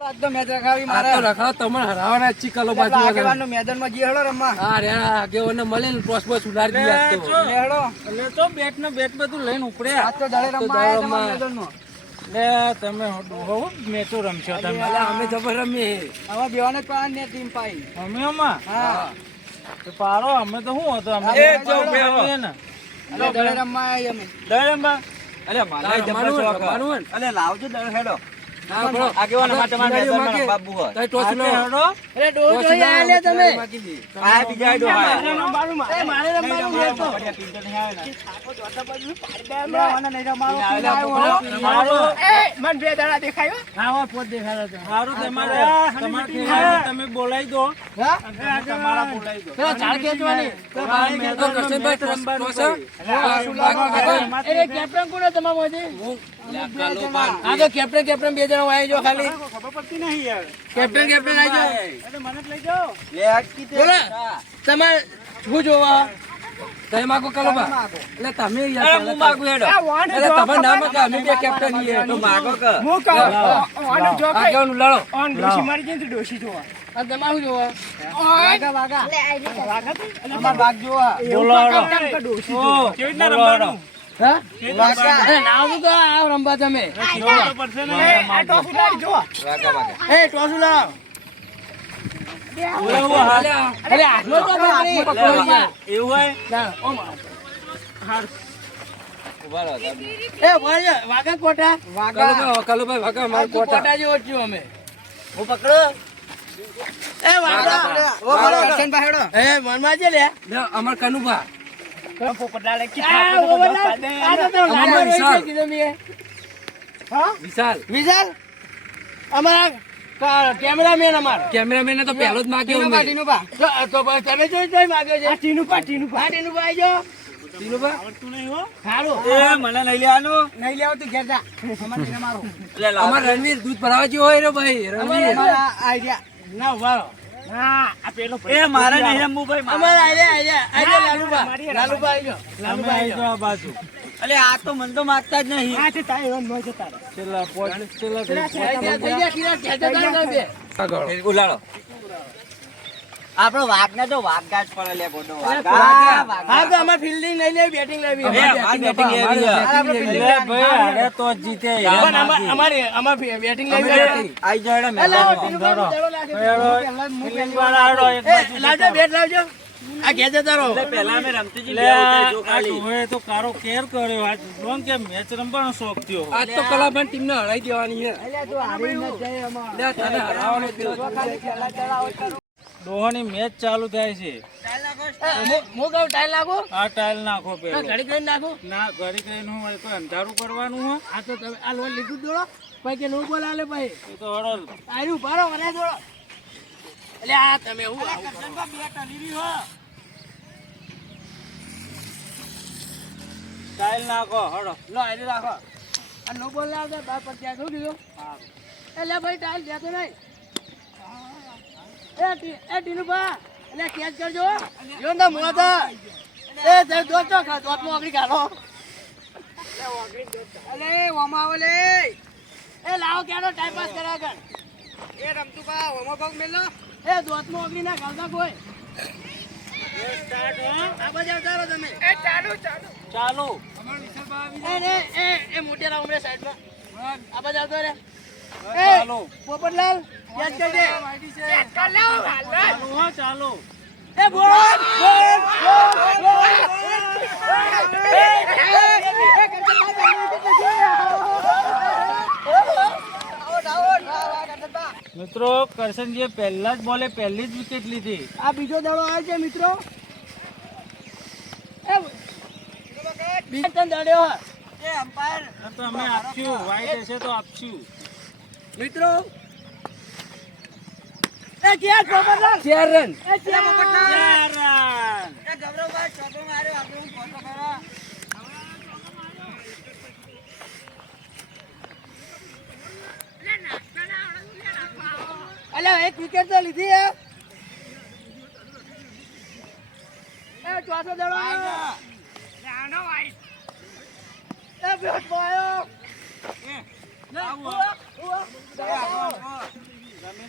આજ તો મેચ રખાવી મારે આ તો રખાવ તમને હરાવાના જ ચીકલો બાજુ આગેવાનનો મેદાનમાં જી હેડો રમવા. હા રે આગેવાનને મળે ને પોસ પોસ ઉડાડી દી આજ તો હેડો એટલે તો બેટ ને બેટ બધું લઈને ઉપડે. આજ તો દડે રમવા આયા તમારા મેદાનમાં. લે તમે બહુ મેચો રમશો તમે. અલા અમે જબર રમીએ હવે બેવાને પાન ને ટીમ પાઈ. અમે અમા હા તો પારો અમે તો શું હતો અમે એ તો જો રમીએ ને. અલે દડે રમવા આયા અમે. દઈ રમવા. અરે મારા જબર શોખ અલે લાવજો દડે હેડો. હા બરો આગેવાન માટે મારે મેદાનમાં બાબુ હોય. તઈ ટોસ લો હેડો. અરે ડોલ જોઈ આયા લે તમે. આ બીજા ડો મારે રમવાનું એ મારે રમવાનું છે તો. મન બે દાડા દેખાયો. હા પોત દેખાડો તો. સારું તમે બોલાવી દો. હા અને તમારા બોલાવી દો. પેલા ઝાડ ખેંચવાની. તો કરશનભાઈ ટોસ એ કેપ્ટન કોણ તમારા મોજે? આ તો કેપ્ટન બે જણા આઈ જો ખાલી. ખબર પડતી નહીં યાર. કેપ્ટન આઈ જો. એટલે મને જ લઈ જાઓ. બોલો તમારે શું જોવા? તઈ માગો કલો બા એટલે તમે હું યાર માગું હેડો. એટલે તમે ના માગો અમે બે કેપ્ટન છીએ તો માગો કે આગેવાનું લડો ઓન ડોશી મારી જઈને ડોશી જોવા. આ તમારું જોવા? વાગા. અમાર વાગ જોવા. બોલો કેવી રીતના રમવાનું? હા? વાગા. એ નામ તો આ રમવા તમે. જોવા તો પડશે ને. એ ટોસ લાવ. એવું હાલ. અરે આટલો તો પકડી. એવું હોય ના, ઓમ. ઉભા રહો એ ભાઈ વાગા કોટા. કલુભાઈ વાગા માર કોટા કોટા જેવો જ છું અમે. હું પકડો. એ વાગા. ઓ બોલો કરશન ભાઈડો. એ મનમાં છે લે. લે અમાર કનુભા અમાર વિશાલ. વિશાલ વિશાલ અમારા કેમેરામેન અમાર. કેમેરામેન ને તો પહેલો જ માગ્યો અમે તો તમે જોઈ માગ્યો છે. ટીનુપા આઈ જાઓ. તીનુભા આવડતું નહીં હો. સારું. મને લઈ લેવાનું. નહીં લેવો તો ઘેર જા. અમાર મારો. અમાર રણવીર દૂધ ભરાવા જેવો હોય રે ભાઈ રણવીર અમારા આઈડિયા. ના વાળો. એ મારે નહીં રમવું ભાઈ. અમારા આઈડિયા લાલુબા આઈ જાઓ. તમે આવી જાઓ આ બાજુ. અલે આ તો મન તો માગતા જ નહીં. છેલ્લા પોચ છેલ્લા ઉલાડો આપણો વાઘ ને તો વાઘા જ પડે લે ગોડો. હા તો અમાર ફિલ્ડિંગ લઈ લે, બેટિંગ લેવી. ભાઈ તો જ જીતે. અમાર બેટિંગ લેવી. આઈ જાડે મે લાવજો બેટ લાવજો. આ ઘેર જતા રહો. પહેલા અમે રમતી તો કારો કેર કર્યો આજ લોન કે મેચ રમવાનો શોખ થયો. આજ તો કલાભાઈ ટીમ ને હરાઈ દેવાની છે લે તને હરાવવાનો પેલો દોહની મેચ ચાલુ થાય છે. હું કહું ટાઈલ નાખો. આ ટાઈલ નાખો પેલો. ઘડી કરીને નાખો. ના ઘડી કરીને હું કોઈ અંધારું કરવાનું હો. આ તો તમે આ લોન લીધું દોડો. ભાઈ કે નો બોલ આલે ભાઈ. એ તો હળો આયુ બારો મને દોડો. એટલે આ તમે હું ટાઈલ નાખો હળો. લો આયુ રાખો. આ નો બોલ લાવ દે બાર પર ત્યાં શું કીધું? એટલે ભાઈ ટાઈલ દેતો નહીં. એ ટીનુભા એટલે કેચ કરજો. જો ને મોતા એ તે દોતો દોતમાં આગળી કાઢો. અલે ઓમા ઓલે એ લાવો કેનો ટાઈમ પાસ કર્યા કર. એ રમતું પા ઓમો પગ મેલો. એ દોતમાં આગળી ના કાઢતા કોઈ. આ બાજુ આવતારો તમે. એ ચાલુ. ચાલો એ મોટેરા ઉમરે સાઈડમાં. આ બાજુ આવતો રે. એ ચાલો પોપટલાલ કેચ કરજે. કેચ કર લે ચાલો હો ચાલો. એ બોલ મિત્રો કરશનજીએ પહેલા જ બોલે પહેલી જ વિકેટ લીધી. આ બીજો દડો આવે છે મિત્રો. એ બીજો દડ્યો એ અમ્પાયર તો અમે આપશું વાઈટ હશે તો આપશું મિત્રો. એ કેચ પોપટલાલ 4 રન. એ કેચ પોપટલાલ 4 રન. એ ગૌરવભાઈ ચોકો માર્યો આપણો ફોટો કરો. અલ્યા એક વિકેટ તો લીધી હે. એ ચોથો દડો આવ્યો. એ બેટ બોયો. આવો. ઉવા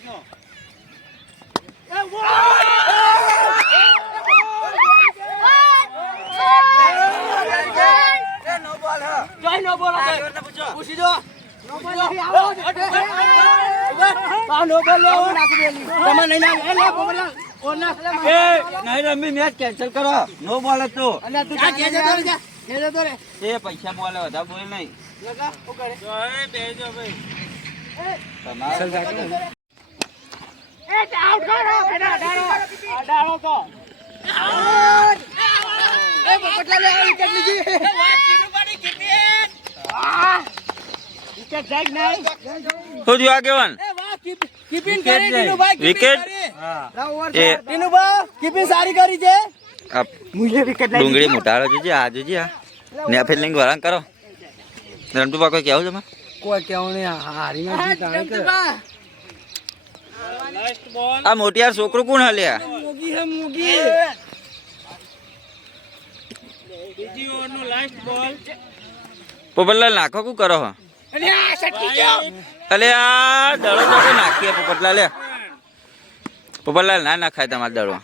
કયો જોઈ નો બોલો પૂછી જો નો બોલો નો બોલો નાખી દેલી તમે નહીં ના લે બોલો ઓના એ નહીં રમી મેચ કેન્સલ કરો નો બોલે તો અને તું જા કેજે તો રે એ પૈસા બોલે વધારે બોલે નહીં લગા ઓ કરે જોઈ બેજો ભાઈ તમારે એ આઉટ કરો અડાડો તો એ પોપટલા લે વિકેટ લીધી ટીનું પાડી વિકેટ વિકેટ જાય નહીં તો જો આગેવાન એ વાહ કીપિંગ કરી ટીનું ભાઈ વિકેટ એ ટીનું ભાઈ કીપિંગ સારી કરી છે આ મુજે વિકેટ લાગી ડુંગળી મોટાળો જોજે આ જોજે આ ને આ ફિલ્ડિંગ વરાણ કરો રમતુબા કોઈ કેવું છે કોઈ કેવું નહીં હારી માં જીતાણી કર લાસ્ટ બોલ આ મોટિયાર છોકરો કોણ હલ્યા મોગી હે મોગી બીજી ઓવરનો લાસ્ટ બોલ પોપટલાલ નાખો શું કરો હો અને આ સટકી ગયો અલે આ દડો તો નાખીએ પોપટલાલ લે પોપટલાલ ના નાખાય તમારે દડો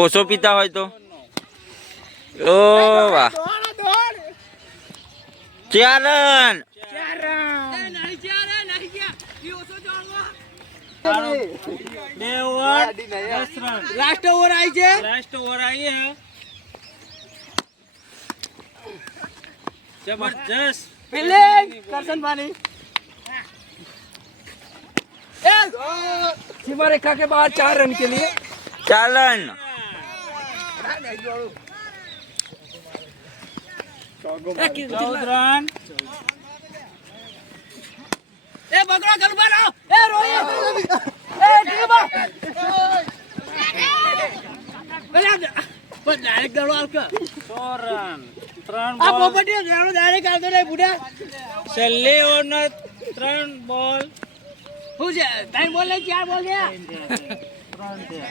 ઓછો પીતા હોય તો ઓ વાહ દોડ 4 રન નહીં ગયા ઈ ઓછો જોડવો 2 ઓવર 10 રન લાસ્ટ ઓવર આવી છે લાસ્ટ ઓવર आई है जबरदस्त ફિલ્ડિંગ કરશન પાણી ए सीमा रेखा के बाद 4 रन के लिए 4 રન 14 रन ए बकरा घर बनाओ ए रोहित ए टीबा बला पर डायरेक्ट दड़ो आलका 100 रन 3 आ બોલ પોપટી દड़ो डायरेक्ट આવતો રે બુડા છેલ્લી ઓવરના 3 બોલ હું છે 3 બોલ નહીં 4 બોલ ગયા 3 થયા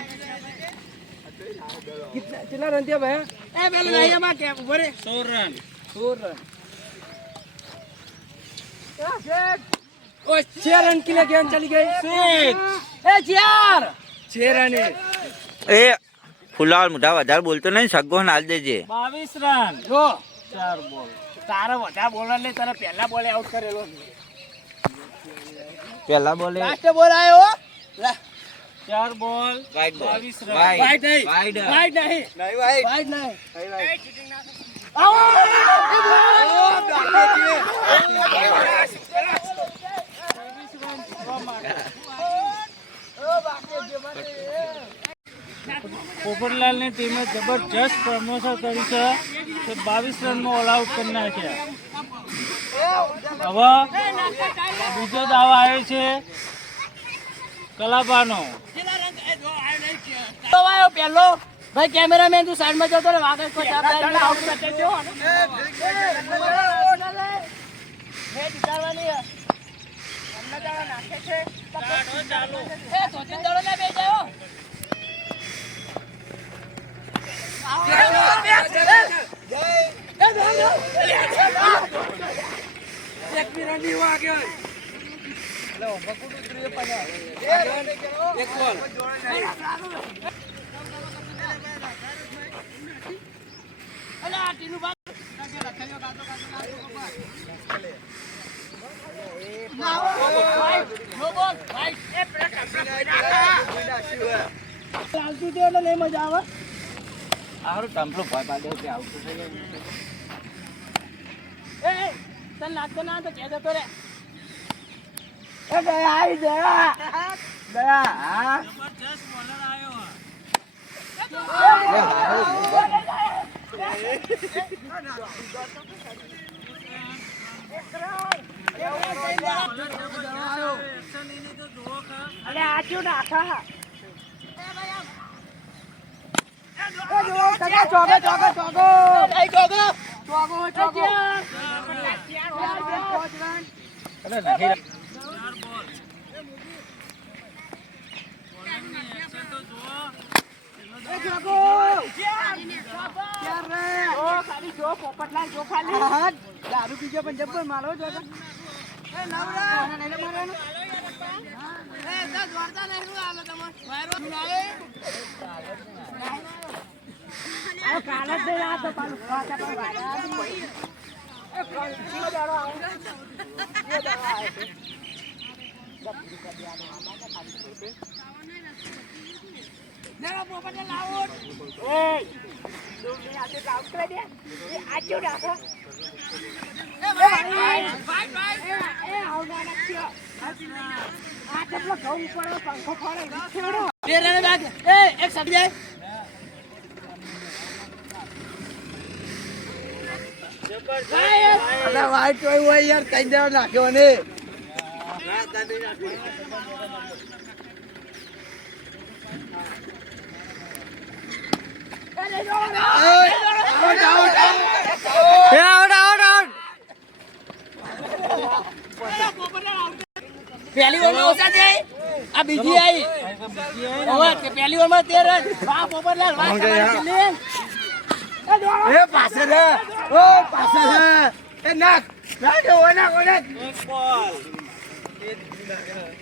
कितना रन दिया भैया ए पहले नहीं हमारा क्या ऊपर 100 रन 4 रन ओ 6 रन के लिए गेंद चली गई ए 6 रन એ ફુલાલ મોઢા વધારે બોલતો નહીં સગો હાલ દેજે 22 રન જો 4 બોલ તારે વધા બોલર લે તને પહેલા બોલે આઉટ કરેલો પેલા બોલે લાસ્ટ બોલ આવ્યો લે 4 બોલ વાઈડ 22 રન વાઈડ નહીં વાઈડ વાઈડ નહીં નહીં વાઈડ વાઈડ નહીં પોપટલાલની ટીમે જબરજસ્ત પ્રમોશન કરી છે કે 22 રનમાં ઓલ આઉટ કરી નાખ્યા હવે બીજો દાવ આવ્યો છે કલાબાનો તો આવ્યો પહેલો ભાઈ કેમેરામેન તું સાઈડ માં જતો રે વાગે કોઈ ચાપ આઉટ કરી દો મે જીતાડવાની હે અમને દાડા નાખે છે ચાલુ એ ધોતી દડો ને બે જાયો એક મિનિટ ની આ ગયો લો બકુડુ 3 પડા એક બોલ અલા ટીનુ બા નો બોલ રાઈટ એ ચાલતું તો એટલે નહીં મજા આવે આરો ટમ્પલો ભાઈ પાડે કે આઉટ થઈ ગયો એ તને લાગતો ના તો કહેતો તો રે એ ગયા આઈ ગયા હા જબરજસ્ત બોલર આવ્યો અરે આચ્યું નાખા દારૂ પીજો પણ જબ્બર મારો જો જોરદાર નહીં શું આવે તમારે વાયરો લાવે આ કાલે જ આ તો પાલું ખાતા પર વાયરા એ કંચી દાડો આવે એ દાડો આવે ના પોપટે લાવો એ દુનિયા આજે કામ કરે દે એ આજો રાખો એ ભાઈ એ આવના નાખ્યો આ કેટલો ઘઉં પડ્યો પંખો ફરે છેડો તેરે બાદ એ એક સડી જાય અરે વાઈટ હોય યાર કઈ દેવા નાખ્યો ને પહેલી ઓવર ઓછા જાય આ બીજી આવી ઓવર કે પહેલી ઓવર માં 13 રન વાહ પોપટલાલ વાહ એ પાસે રે ઓ પાસે રે એ નાખ નાખ ઓના ઓના એક બોલ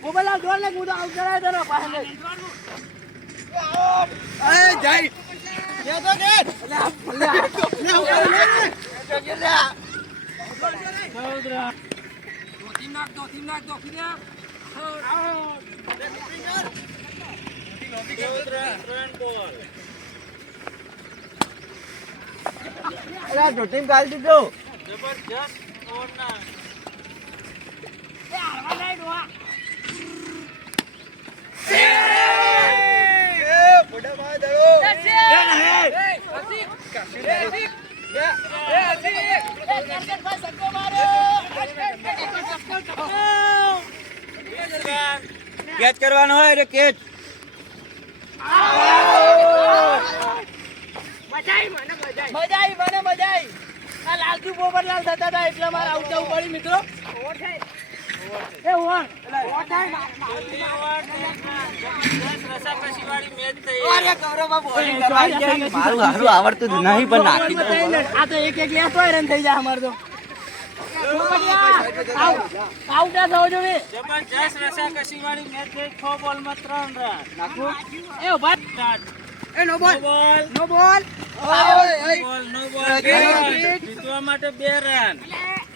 પોપટલાલ દોડ લે હું તો આઉટ કરાય તને પાસે એ જાય જે તો દે ટીમ કાઢી દીધો જબરજસ્ત ઓવરના કેચ કરવાનો હોય એટલે કેચ મજા આવી આ લાલજી પોપટલાલ થતા હતા એટલે મારે આઉટ જવું પડ્યું મિત્રો એ ઓવર રસાકસીવાળી મેચ થઈ અરે ગૌરવમાં બોલિંગ કરવા મારું હારું આવડતું જ નહીં પણ નાખી દો. આ તો એક એક લેસ હોય રન થઈ જાય અમાર તો આઉટ ના થવો જોઈએ જબરજસ્ત રસાકસીવાળી મેચ થઈ 6 બોલમાં 3 રન નાખું એ ઉભા સ્ટાર્ટ એ નો બોલ બોલ નો બોલ નો બોલ જીતવા માટે 2 રન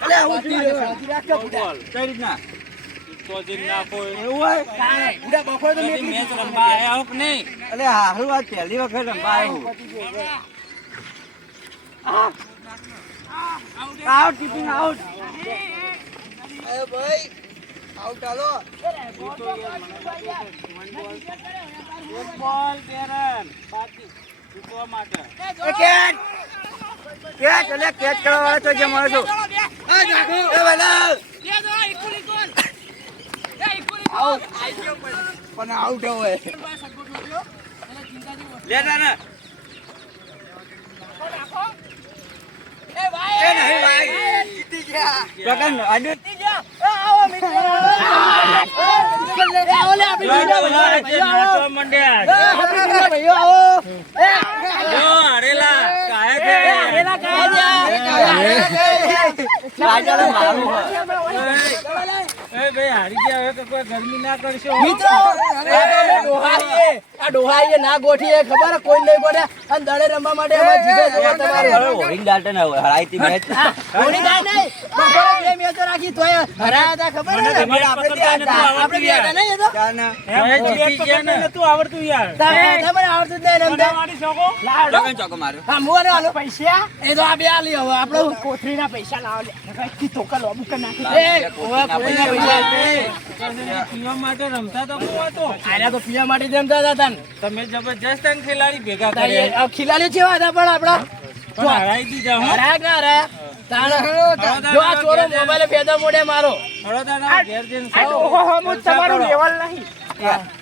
અલે ઉઠી રાખો બોલ કઈ રીતના તો જીત નાખો એવું હોય ઉડા બફો તો મેચ રમવા આયા હો કે નહીં અલે હારું આ પહેલી વખત રમાયું આઉટ કીપિંગ આઉટ એ ભાઈ આઉટ આલો એક બોલ 2 રન બાકી જીતવા માટે કેચ કેચ અલે કેચ કરવા તો જે મળે છો આ નાખો એ વાલા લે દો ઇકુલ આઉટ પણ આઉટ હોય લે ના એ ભાઈ એ નહીં ભાઈ જીતી ગયા પ્રકાંડ આડે જીતી ગયા આવો મિત્રો આવો લે આપી નાચવા માંડ્યા ભાઈઓ આવો જો હરેલા કાહે કે પેલા કહે રાજાને મારું હોય એ ભાઈ હારી ગયા હવે તો કોઈ ગરમી ના કરશો મિત્રો આ ડોહાઈએ ના ગોઠીએ ખબર કોઈ નહીં ગોઠે અને દડે રમવા માટે અમે જીતે જોવા તમારે હોરિંગ ડાલ્ટન હરાઈતી મેચ કોની થાય નહીં બપોરે બે મેચો રાખી તોય હરાયા હતા ખબર ને આપણે બે હતા નહીં એ તો જીતી ગયા ને નતું આવડતું યાર તમને આવડતું જ નહીં રમતા મારી શકો પ્રકાંડ ચોકો માર્યો હા મોરે આલો પૈસા એ તો આ બે આલી હવે આપણે કોથળીના પૈસા લાવ લે કી ટોકા લોબુ કરી નાખી એ કોથળીના પૈસા પીવા માટે રમતા તો કોવા તો આર્યા તો પીવા માટે જ રમતા હતા તન તમે જબરજસ્ત આમ ખેલાડી ભેગા કર્યા ખિલાડી જેવા હતા પણ આપડા પણ હરાઈ દીધા હો હરાયા ના હરાયા તાણા જો આ ચોરો મોબાઈલ ભેદા મોડે મારો હળો દાડા ઘેર જઈને તમારું લેવલ નહીં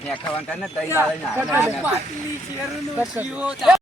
ને ખાવાનું તને દહીં ડાલે ના